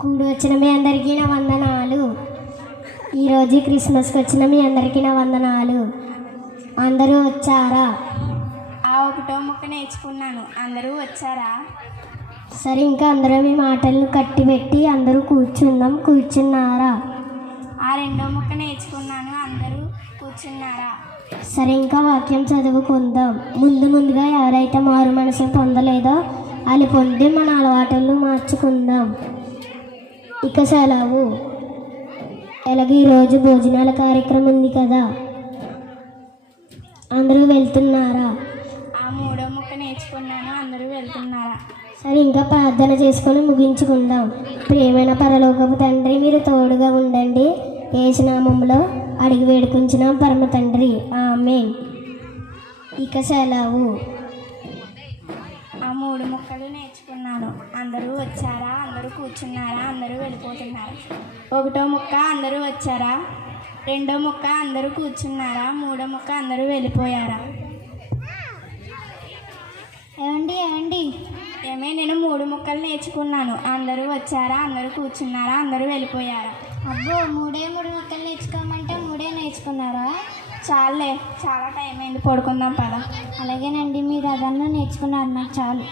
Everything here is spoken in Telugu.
కూడి వచ్చిన మీ అందరికీ నా వందనాలు. ఈరోజు క్రిస్మస్కి వచ్చిన మీ అందరికీ నా వందనాలు. అందరూ వచ్చారా? ఒకటో ముక్క నేర్చుకున్నాను. అందరూ వచ్చారా? సరే, ఇంకా అందరూ మీ మాటలను కట్టిపెట్టి అందరూ కూర్చున్నారా? రెండో ముక్క నేర్చుకున్నాను. అందరూ కూర్చున్నారా? సరే, ఇంకా వాక్యం చదువుకుందాం. ముందుగా ఎవరైతే మారు మనసు పొందలేదో వాళ్ళు పొంది మన అలవాటులను మార్చుకుందాం. ఇక సెలవు. ఎలాగే ఈరోజు భోజనాల కార్యక్రమం ఉంది కదా, అందరూ వెళ్తున్నారా? మూడో ముక్క నేర్చుకున్నాను. అందరూ వెళ్తున్నారా? సరే, ఇంకా ప్రార్థన చేసుకొని ముగించుకుందాం. ప్రియమైన పరలోకపు తండ్రి, మీరు తోడుగా ఉండండి. యేసు నామములో అడిగి వేడుకుంటున్నాం పరమ తండ్రి, ఆమేన్. ఇక సెలవు. మూడు ముక్కలు నేర్చుకున్నాను. అందరూ వచ్చారా? అందరూ కూర్చున్నారా? అందరూ వెళ్ళిపోతున్నారు. ఒకటో ముక్క అందరూ వచ్చారా? రెండో ముక్క అందరూ కూర్చున్నారా? మూడో ముక్క అందరూ వెళ్ళిపోయారా? ఏమే, నేను మూడు ముక్కలు నేర్చుకున్నాను. అందరూ వచ్చారా? అందరూ కూర్చున్నారా? అందరూ వెళ్ళిపోయారా? అబ్బో, మూడు ముక్కలు నేర్చుకోమంటే మూడే నేర్చుకున్నారా? చాలే, చాలా టైం అయింది, పడుకుందాం పద. అలాగేనండి, మీరు అదన్నా నేర్చుకున్నారు, నాకు చాలు.